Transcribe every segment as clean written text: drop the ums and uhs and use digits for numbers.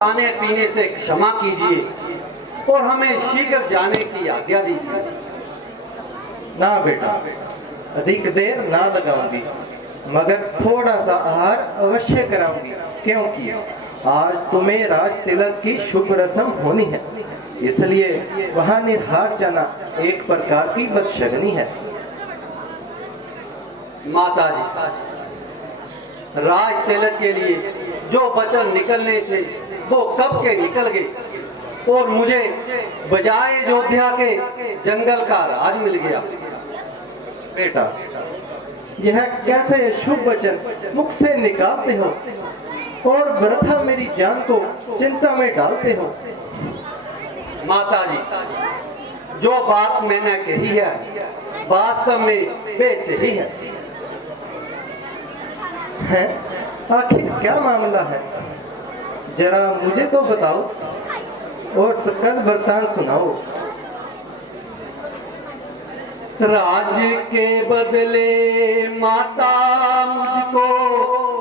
खाने पीने से क्षमा कीजिए और हमें शीघ्र जाने की आज्ञा दीजिए। ना बेटा, अधिक देर ना लगाऊंगी, मगर थोड़ा सा आहार अवश्य कराऊंगी, क्योंकि आज तुम्हें राज तिलक की शुभ रस्म होनी है, इसलिए वहां निहार जाना एक प्रकार की बदशगनी है। माता जी, राज तिलक के लिए जो वचन निकलने थे वो कब के निकल गए और मुझे बजाय अयोध्या के जंगल का राज मिल गया। बेटा, यह कैसे शुभ वचन मुख से निकालते हो और वृथा मेरी जान को चिंता में डालते हो। माता जी, जो बात मैंने कही है वास्तव में वैसे ही है। आखिर क्या मामला है, जरा मुझे तो बताओ और सकल वृतांत सुनाओ। राज्य के बदले माता मुझको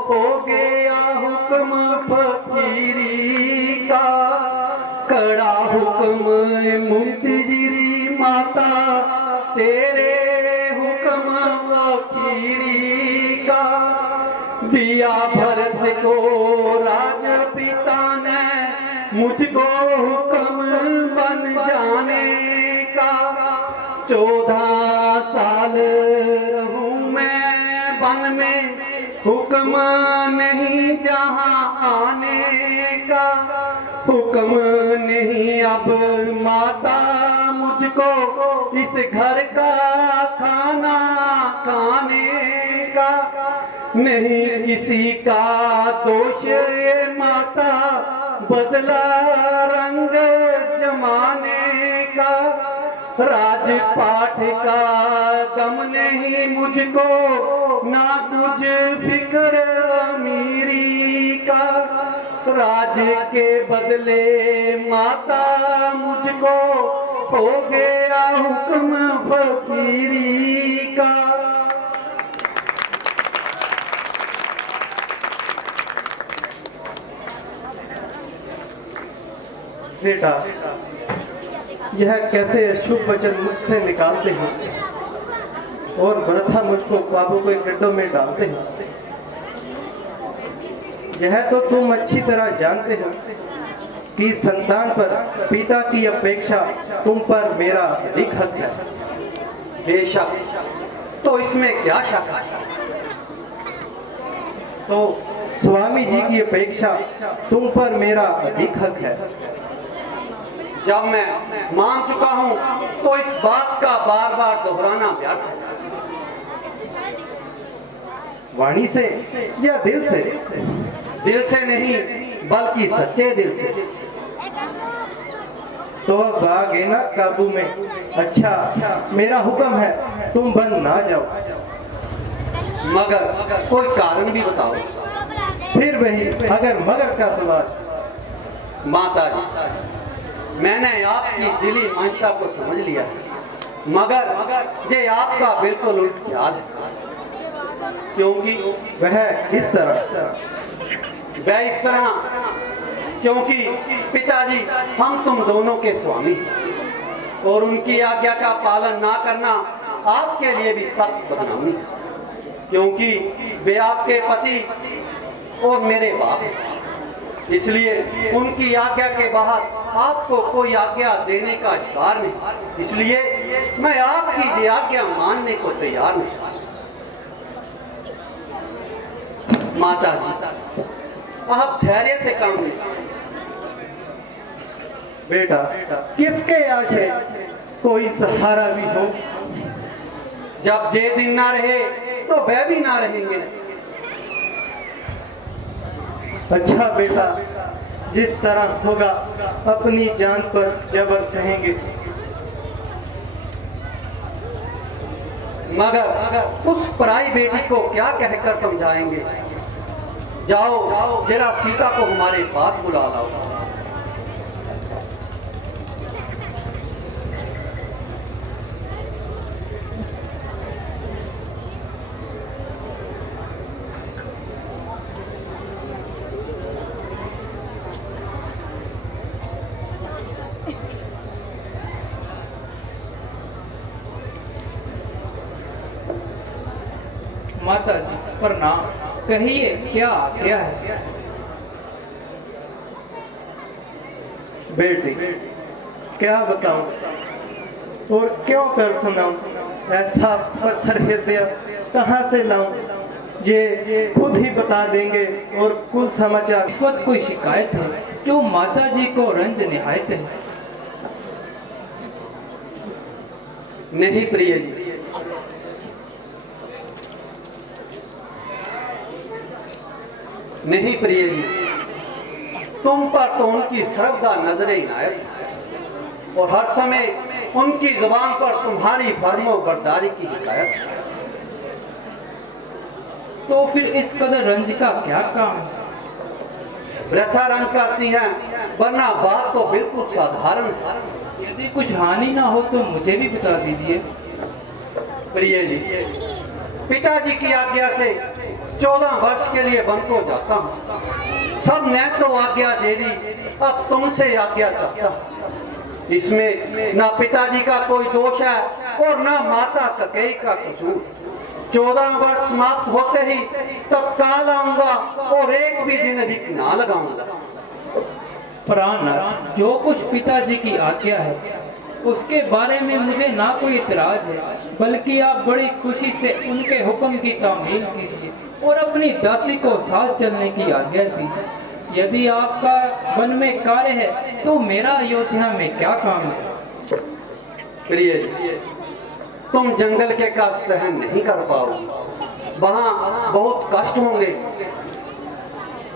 हो गया हुक्म फकीरी का, कड़ा हुक्म मुंतजिरी माता तेरे हुक्म फकीरी का। दिया भरत को राजपिता ने मुझको हुक्म बन जाने का, 14 साल रहूं मैं वन में, हुक्म नहीं जहां आने का, हुक्म नहीं अब माता मुझको इस घर का खाना खाने का, नहीं किसी का दोष ये माता बदला रंग जमाने का, राजपाट का गम नहीं मुझको ना कुछ फिक्र अमीरी का, राज के बदले माता मुझको हो गया हुक्म फकीरी का। बेटा, यह कैसे शुभ वचन मुख से निकालते हो और वृथा मुझको पापों के गड्ढों में डालते हो। यह तो तुम अच्छी तरह जानते हो कि संतान पर पिता की अपेक्षा तुम पर मेरा अधिक हक है। बेशक, तो इसमें क्या शक है? तो स्वामी जी की अपेक्षा तुम पर मेरा अधिक हक है। जब मैं मान चुका हूं तो इस बात का बार बार दोहराना व्यर्थ है। वाणी से या दिल से? दिल से नहीं, बल्कि सच्चे दिल से। तो अब आ गए ना काबू में। अच्छा, मेरा हुक्म है तुम बंद ना जाओ। मगर कोई कारण भी बताओ। फिर वही अगर मगर का सवाल। माता जी, मैंने आपकी दिली मंशा को समझ लिया है, मगर ये आपका बिल्कुल उल्ट ख्याल है। क्योंकि वह इस तरह क्योंकि पिताजी, हम तुम दोनों के स्वामी हैं और उनकी आज्ञा का पालन ना करना आपके लिए भी सख्त बदनामी है, क्योंकि वे आपके पति और मेरे बाप हैं। इसलिए उनकी आज्ञा के बाहर आपको कोई आज्ञा देने का अधिकार नहीं। इसलिए मैं आपकी ये आज्ञा मानने को तैयार नहीं। माता जी, आप धैर्य से काम लीजिए। बेटा, किसके आशे कोई सहारा भी हो। जब जे दिन ना रहे तो वह भी ना रहेंगे। अच्छा बेटा, जिस तरह होगा अपनी जान पर जबर सहेंगे। मगर उस पराई बेटी को क्या कहकर समझाएंगे? जाओ जरा सीता को हमारे पास बुला लाओ। माता जी प्रणाम। कहिए क्या आज्ञा है? बेटी क्या बताऊं और क्यों कर सुनाऊं, ऐसा पत्थर हृदय कहाँ से लाऊं, ये खुद ही बता देंगे और कुल समाचार। इस वक्त कोई शिकायत है? क्यों माता जी को रंज निहायत है? नहीं प्रिय जी, नहीं प्रिय जी, तुम पर तो उनकी सर्वदा नजर इनायत है और हर समय उनकी जुबान पर तुम्हारी फर्मो बरदारी की हिदायत है। तो फिर इस कदर रंज का क्या काम है? वृथा रंज करती हैं, वरना बात तो बिल्कुल साधारण है। यदि कुछ हानि ना हो तो मुझे भी बता दीजिए। प्रिय जी, पिताजी की आज्ञा से 14 वर्ष के लिए वन को जाता हूँ। सब ने तो आज्ञा दे दी, अब तुमसे आज्ञा चाहता हूँ। इसमें ना पिताजी का कोई दोष है और ना माता ककेई का कसूर। 14 वर्ष समाप्त होते ही तत्काल आऊंगा और एक भी दिन अधिक ना लगाऊंगा। प्राणनाथ, जो कुछ पिताजी की आज्ञा है उसके बारे में मुझे ना कोई इतराज है, बल्कि आप बड़ी खुशी से उनके हुक्म की तामील कीजिए और अपनी दासी को साथ चलने की आज्ञा दीजिए। यदि आपका वन में कार्य है तो मेरा अयोध्या में क्या काम है? प्रिय जी, तुम जंगल के कष्ट सहन नहीं कर पाओगे, वहाँ बहुत कष्ट होंगे।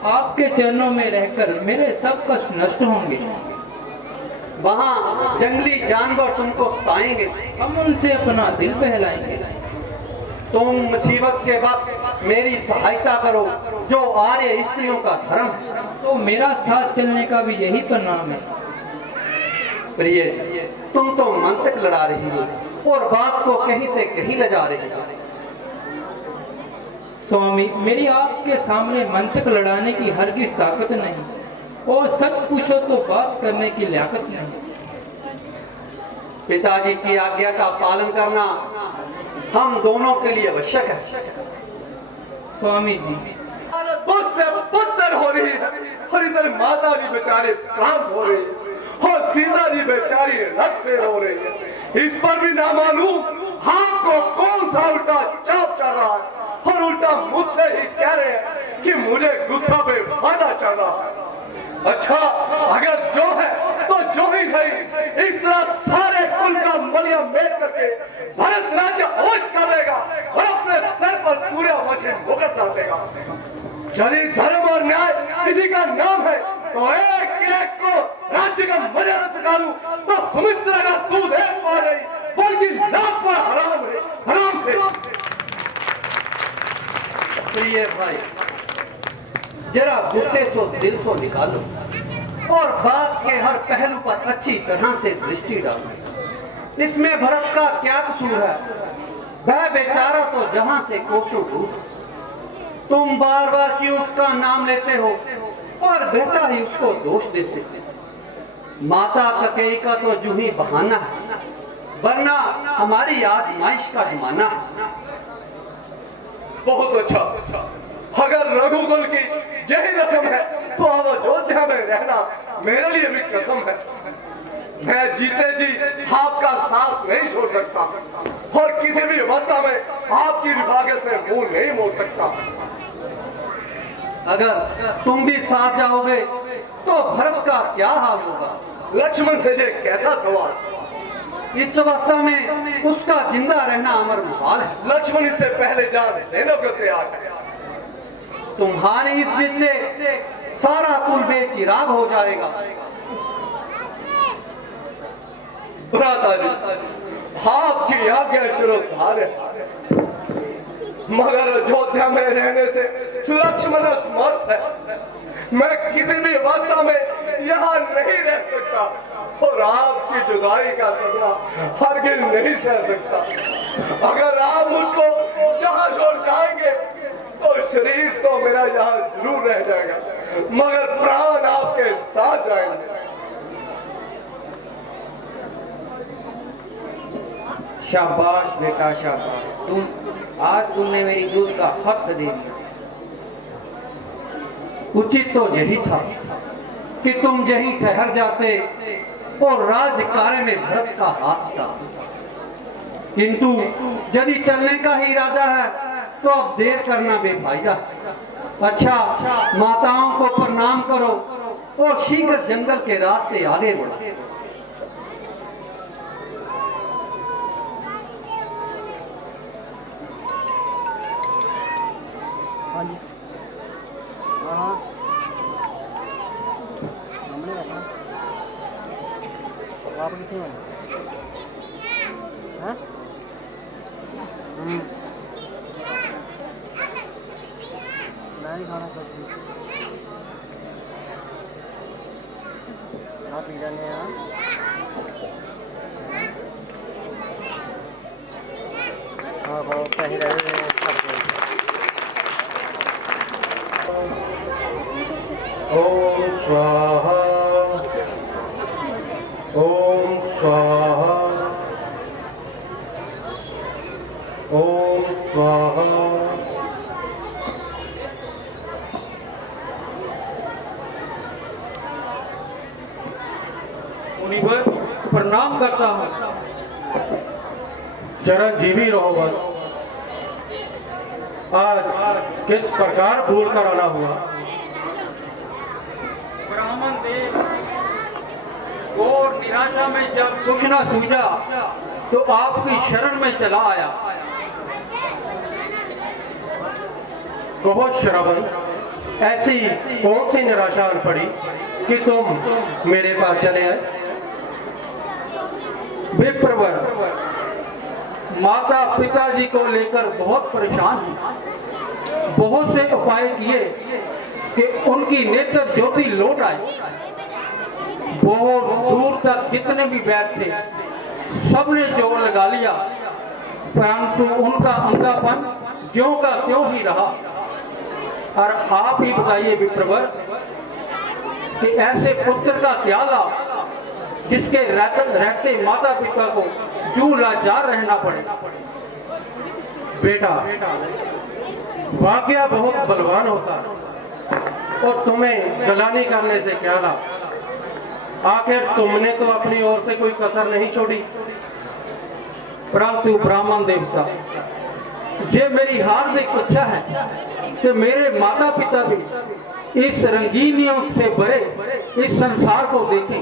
आपके चरणों में रहकर मेरे सब कष्ट नष्ट होंगे। वहाँ जंगली जानवर तुमको सताएंगे, हम उनसे अपना दिल बहलाएंगे। तुम मुसीबत के वक्त मेरी सहायता करो, जो आर्य स्त्रियों का धर्म है। तो मेरा साथ चलने का भी यही परिणाम है। प्रिय जी, तुम तो मंतक लड़ा रही हो और बात को कहीं से कहीं ले जा रही हो। स्वामी, मेरी आपके सामने मंतक लड़ाने की हरगिज ताकत नहीं और सच पूछो तो बात करने की लियाकत नहीं। पिताजी की आज्ञा का पालन करना हम दोनों के लिए आवश्यक है। स्वामी जी, पुत्र पुत्र हो रही है और इधर माता भी बेचारे प्राण हो रही है और सीता जी बेचारी रक्त से रो रही है। इस पर भी ना मालूम आपको कौन सा उल्टा चाप चल रहा है और उल्टा मुझसे ही कह रहे हैं कि मुझे गुस्सा पे फायदा चल रहा है। अच्छा, अगर जो है तो जो ही सही, इस तरह सारे कुल का मलिया मेट करके भारत राज्य ओझ करेगा और अपने सर पर सूर्यवंशी मुकुट डालेगा। यदि धर्म और न्याय किसी का नाम है तो एक एक को राज्य का मजा न चुका दूं तो सुमित्रा का दूध एक पा रही, बल्कि लाख पर हराम है, हराम है। प्रिय भाई, जरा गुस्से से दिल को निकालो और बात के हर पहलू पर अच्छी तरह से दृष्टि डालो। इसमें भरत का क्या कसूर है? वह बेचारा तो जहां से कोसों दूर। तुम बार बार क्यों उसका नाम लेते हो और बेटा ही उसको दोष देते हो। माता ककेई का तो जूही बहाना है, वरना हमारी आजमाइश का जमाना है। बहुत अच्छा, अगर रघुकुल की यही रस्म है तो अब अयोध्या में रहना मेरे लिए भी कसम है। मैं जीते जी आपका साथ नहीं छोड़ सकता और किसी भी अवस्था में आपकी रिफाकत से मुंह नहीं मोड़ सकता। अगर तुम भी साथ जाओगे तो भरत का क्या हाल होगा? लक्ष्मण से ये कैसा सवाल? इस अवस्था में उसका जिंदा रहना अमर मुहाल है। लक्ष्मण इससे पहले जान लेने को तैयार है। तुम्हारी इस जिद से सारा कुल बेचिराग हो जाएगा। भ्राता जी, आपकी आज्ञा शिरोधार है, मगर अयोध्या में रहने से लक्ष्मण असमर्थ है। मैं किसी भी अवस्था में यहाँ नहीं रह सकता और आपकी जुदाई का सदमा हरगिज नहीं सह सकता। अगर आप मुझको यहाँ छोड़ जाएंगे तो शरीर तो मेरा यहाँ जरूर रह जाएगा, मगर प्राण आपके साथ जाएंगे। शाबाश बेटा शाबाश, तुम आज तुमने मेरी दूध का हक दे दिया। उचित तो यही था कि तुम यहीं ठहर जाते और राज कार्य में भरत का हाथ था, किंतु यदि चलने का ही इरादा है तो अब देर करना बेफायदा। अच्छा, माताओं को प्रणाम करो और शीघ्र जंगल के रास्ते आगे बढ़ो। आप कितने हैं? हाँ? नहीं खाना सब्जी आप पी जाने हैं। हाँ बहुत सही रहे ओम स्वाहा ओम स्वाहा ओम स्वाहा। मुनिवर प्रणाम करता हूँ। चिरंजीवी रहो बस। आज किस प्रकार भूल कर आना हुआ? ब्राह्मण देव और निराशा में जब कुछ न सूझा तो आपकी शरण में चला आया। कहो श्रवण, ऐसी कौन सी निराशा आन पड़ी कि तुम मेरे पास चले आए? विप्रवर, माता पिताजी को लेकर बहुत परेशान हूँ। बहुत से उपाय किए कि उनकी नेत्र ज्योति लौट आए। बहुत दूर तक जितने भी वैद्य थे सबने जोर लगा लिया, परंतु उनका अंधापन ज्यों का त्यों ही रहा। और आप ही बताइए विप्रवर कि ऐसे पुत्र का क्या लाभ जिसके रहते माता पिता को जू लाचार रहना पड़े। बेटा, भाग्य बहुत बलवान होता है और तुम्हें गलानी करने से क्या लाभ? आखिर तुमने तो अपनी ओर से कोई कसर नहीं छोड़ी। परंतु ब्राह्मण देवता, ये मेरी हार्दिक इच्छा है कि मेरे माता पिता भी इस रंगीनियों से भरे इस संसार को देखें,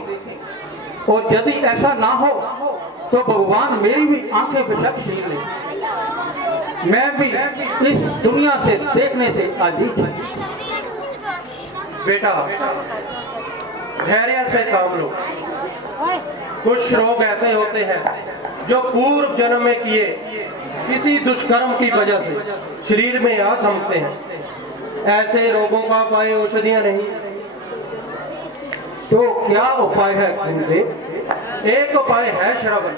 और यदि ऐसा ना हो तो भगवान मेरी भी आंखें बिलक छीन ले। मैं भी इस दुनिया से देखने से आजीज हूं। बेटा, धैर्य से काम लो। कुछ रोग ऐसे होते हैं जो पूर्व जन्म में किए किसी दुष्कर्म की वजह से शरीर में आ थमते हैं। ऐसे रोगों का उपाय औषधियां नहीं। तो क्या उपाय है गुरुदेव? एक उपाय है श्रवण,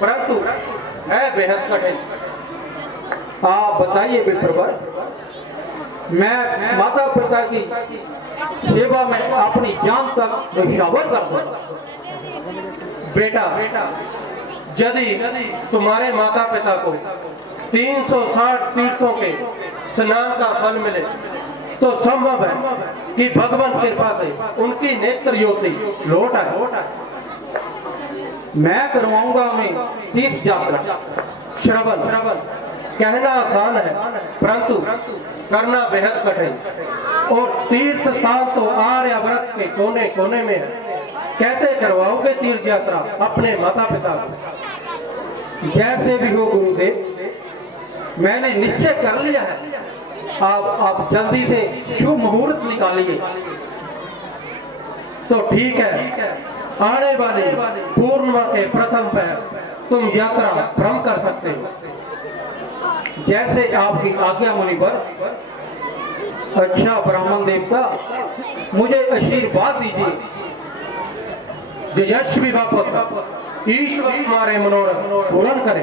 परंतु है बेहद कठिन। आप बताइए विप्रवर। मैं माता पिता की सेवा में अपनी जान तक न्यौछावर कर दूंगा। बेटा, यदि तुम्हारे माता पिता को 360 तीर्थों के स्नान का फल मिले तो संभव है कि भगवान कृपा से उनकी नेत्र ज्योति लौट आए। मैं करवाऊंगा उन्हें तीर्थ यात्रा। श्रवण, कहना आसान है परंतु करना बेहद कठिन। और तीर्थ स्थान तो आर्यावर्त के कोने कोने में है। कैसे करवाओगे तीर्थ यात्रा अपने माता पिता को? जैसे भी हो गुरुदेव, मैंने निश्चय कर लिया है। आप जल्दी से शुभ मुहूर्त निकालिए। तो ठीक है, आने वाली पूर्णिमा के प्रथम पहर तुम यात्रा भ्रम कर सकते हो। जैसे आपकी आज्ञा मुनिवर। अच्छा ब्राह्मण देवता, मुझे आशीर्वाद दीजिए। यशस्वी बापत ईश्वर तुम्हारे मनोरथ पूर्ण करे।